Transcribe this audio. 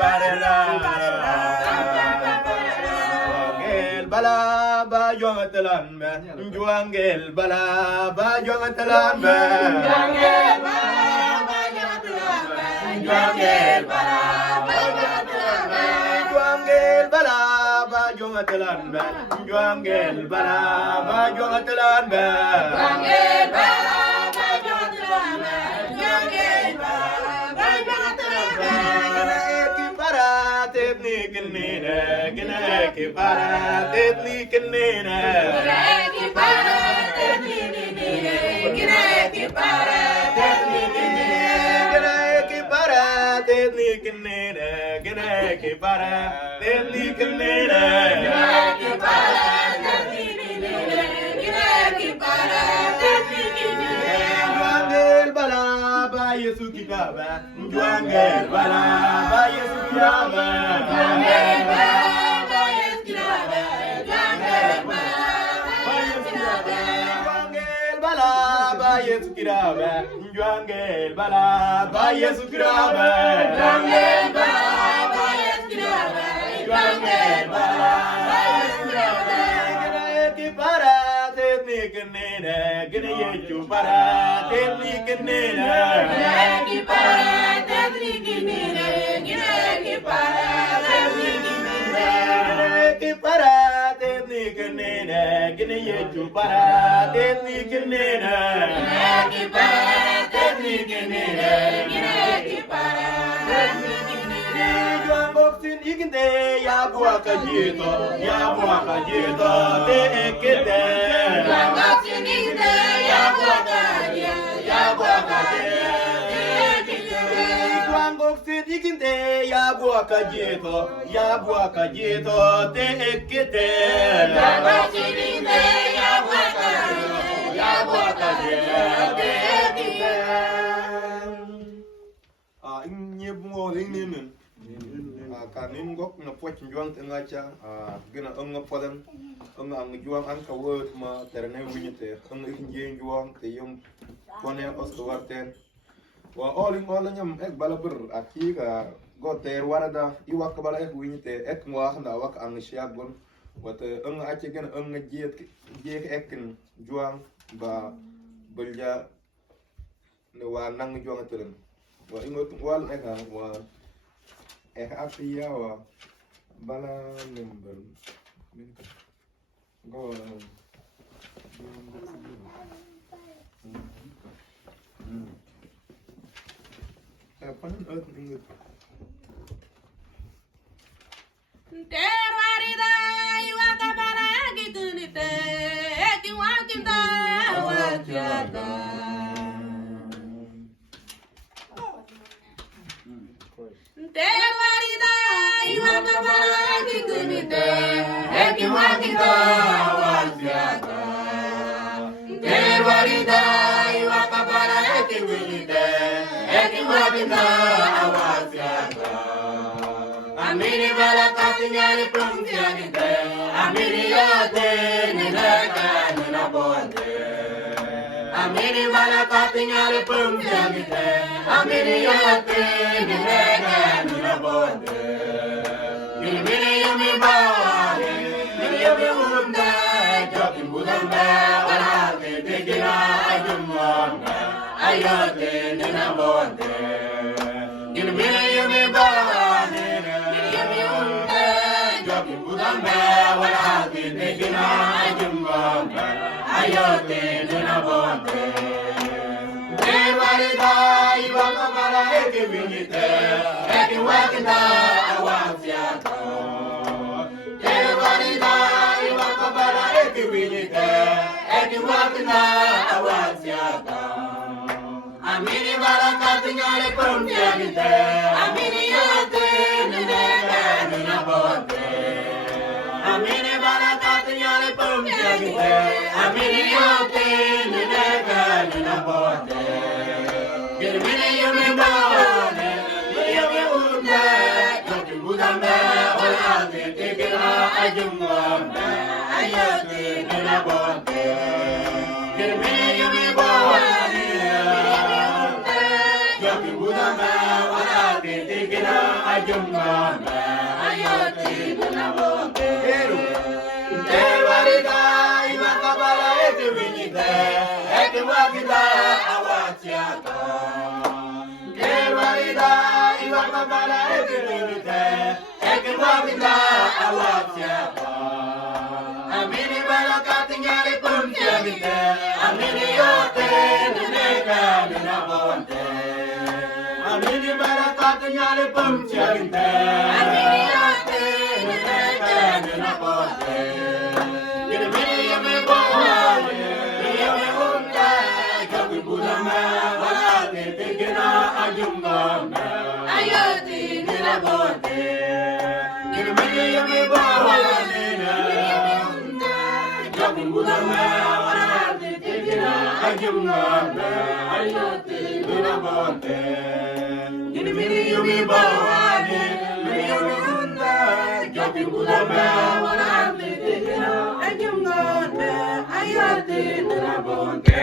barela juangel bala ba jongatlan me juangel bala ba jongatlan me juangel bala ba jongatlan me juangel bala ba jongatlan me juangel bala ba jongatlan me juangel bala ba jongatlan me juangel bala ba jongatlan me juangel bala ba jongatlan me ki para teknik nina gina ki para teknik nina ki para teknik nina gina ki para teknik nina ki para teknik nina gina ki para teknik nina ki para teknik nina gina ki para teknik nina juangel bala ba yesu kitaba juangel bala ba yesu kitaba juangel bala ba yesu kitaba juangel bala ba yesu kitaba juangel bala ba yesu kitaba juangel bala ba yesu kitaba juangel bala ba yesu kitaba ki para teknik nina gina yesu para teknik nina ki para teknik nina gina ki para teknik nina ki para teknik nina gina yesu para teknik nina ki para teknik nina gina ki para teknik nina juang boksin ikinde ya buah kajito te ekete juang boksin ikinde ya buah kajito juang boksin ikinde ya buah kajito te ekete juang boksin ikinde ya buah kajito te ekete nyeb mo ning kanin gok na poch juang ngacha gina podan ang juang ang kawot ma terne winyete ang inje juang te yum kone oswarten wa oling olanyam ek balabur aki ka go ter warada iwak bala ek winyete ek ngwa na wak ang siagon wate ang ache gina ang jet ekin juang ba belja ne wa nang juang teren wa ingot wal ek wa apiya bala member go apa nih terwarida iwaka bara gitu nite kiwakinda wajada terwarida iwaka bara gitu nite kiwakinda wajada terwarida iwaka bara gitu nite kiwakinda wajada amiri bala katinyari prumtiani de amiri yote nileka nina bonde amiri bala katinyari prumtiani de amiri yote nileka nina bonde miri yumi bawani miri yumi umda joki budamba wala tegina ajumwanga ayote nina bonde miri yumi bawani wala tegina ajumwanga ayote nina bonde terwarida iwaka bara eke winyite eke wakita awasiato terwarida iwaka bara eke winyite eke wakita awasiato amiri bara katinyare prumtiagite amiri yote nineka nina bonde amiri bara katinyare prumtiagite amiri yote nineka nina bonde girmine yume bawade yume unde joki budambe olade tegina ajumwambe ayote nina bonde girmine yume bawade joki budambe olade titigina ajungame ayoti nunabonte Dewarida imakabala eti winyite eti wakida awatiato Dewarida imakabala eti winyite eti wakida awatiato Amini barakati nyari pumtiagite Amini yote nineka ninabonte Amini barakati nyari pumtiagite Amini yote nineka ninabonte Gini yame bohane yame unta Kawi budame walate tigina ajungame Ayoti ninabonte Gini yame bohane Budame warate tigina ajungame ayoti nunabonte Gini miri yumi bawane miri yumi hunda Jogi budame warate tigina ajungame ayoti nunabonte